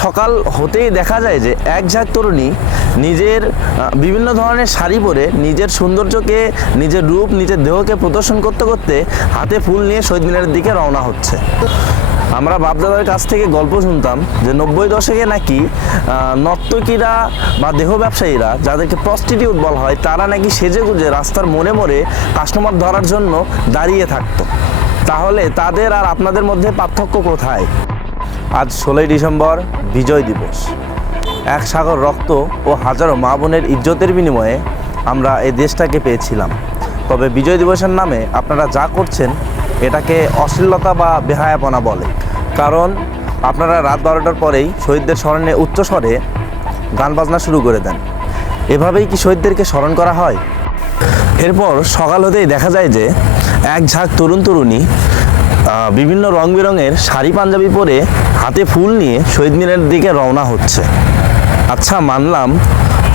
সকাল হতেই দেখা যায় যে এক ঝাঁক তরুণী নিজের বিভিন্ন ধরনের শাড়ি পরে নিজের সৌন্দর্যকে, নিজের রূপ, নিজের দেহকে প্রদর্শন করতে করতে হাতে ফুল নিয়ে শহীদ মিনারের দিকে রওনা হচ্ছে। আমরা বাপদাদার কাছ থেকে গল্প শুনতাম যে 90 দশকে নাকি নর্তকীরা বা দেহ ব্যবসায়ীরা, যাদেরকে প্রস্টিটিউট বলা হয়, তারা নাকি সেজেগুজে রাস্তার মোড়ে মোড়ে কাস্টমার ধরার জন্য দাঁড়িয়ে থাকতো। তাহলে তাদের আর আপনাদের মধ্যে পার্থক্য কোথায়? আজ 16ই ডিসেম্বর বিজয় দিবস। এক সাগর রক্ত ও হাজারো মা বোনের ইজ্জতের বিনিময়ে আমরা এই দেশটাকে পেয়েছিলাম। তবে বিজয় দিবসের নামে আপনারা যা করছেন এটাকে অশ্লীলতা বা বেহায়াপনা বলে। কারণ আপনারা রাত 12টার পরেই শহীদদের স্মরণে উচ্চস্বরে গান বাজনা শুরু করে দেন। এভাবেই কি শহীদদেরকে স্মরণ করা হয়? এরপর সকাল হতেই দেখা যায় যে এক ঝাঁক তরুণ তরুণী বিভিন্ন রং বেরঙের শাড়ি পাঞ্জাবি পরে হাতে ফুল নিয়ে শহীদ মিনারের দিকে রওনা হচ্ছে। আচ্ছা, মানলাম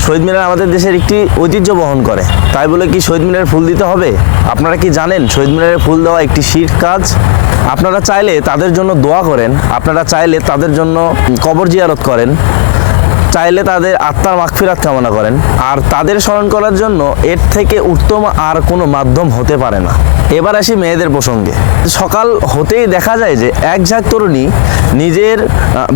শহীদ মিনার আমাদের দেশের একটি ঐতিহ্য বহন করে, তাই বলে কি শহীদ মিনারে ফুল দিতে হবে? আপনারা কি জানেন শহীদ মিনারে ফুল দেওয়া একটি শিরক কাজ? আপনারা চাইলে তাদের জন্য দোয়া করেন, আপনারা চাইলে তাদের জন্য কবর জিয়ারত করেন, চাইলে তাদের আত্মার মাগফিরাত কামনা করেন। আর তাদের স্মরণ করার জন্য এর থেকে উত্তম আর কোনো মাধ্যম হতে পারে না। এবার আসি মেয়েদের প্রসঙ্গে। সকাল হতেই দেখা যায় যে এক ঝাঁক তরুণী নিজের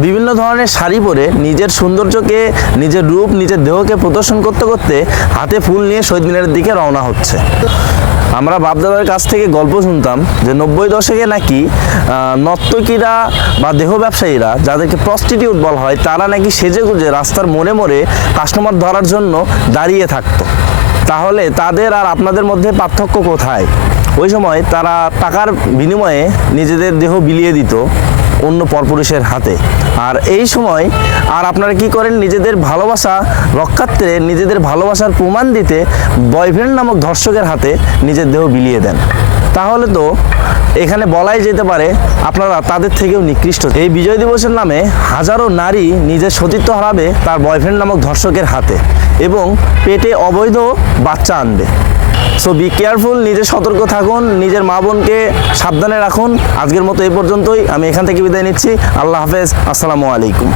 বিভিন্ন ধরনের শাড়ি পরে নিজের সৌন্দর্যকে, নিজের রূপ, নিজের দেহকে প্রদর্শন করতে করতে হাতে ফুল নিয়ে শহীদ মিনারের দিকে রওনা হচ্ছে। আমরা বাপদাদার কাছ থেকে গল্প শুনতাম যে 90 দশকে নাকি নর্তকীরা বা দেহ ব্যবসায়ীরা, যাদেরকে প্রস্টিটিউট বলা হয়, তারা নাকি সেজেগুজে রাস্তার মোড়ে মোড়ে কাস্টমার ধরার জন্য দাঁড়িয়ে থাকতো। তাহলে তাদের আর আপনাদের মধ্যে পার্থক্য কোথায়? ওই সময় তারা টাকার বিনিময়ে নিজেদের দেহ বিলিয়ে দিত অন্য পরপুরুষের হাতে। আর এই সময় আর আপনারা কি করেন? নিজেদের ভালোবাসা রক্ষার্থে, নিজেদের ভালোবাসার প্রমাণ দিতে বয়ফ্রেন্ড নামক ধর্ষকের হাতে নিজের দেহ বিলিয়ে দেন। তাহলে তো এখানে বলাই যেতে পারে আপনারা তাদের থেকেও নিকৃষ্ট। এই বিজয় দিবসের নামে হাজারো নারী নিজের সতীত্ব হারাবে তার বয়ফ্রেন্ড নামক ধর্ষকের হাতে এবং পেটে অবৈধ বাচ্চা আনবে। সো বি কেয়ারফুল, নিজে সতর্ক থাকুন, নিজের মা বোনকে সাবধানে রাখুন। আজকের মতো এই পর্যন্তই। আমি এখান থেকে বিদায় নিচ্ছি। আল্লাহ হাফেজ। আসসালামু আলাইকুম।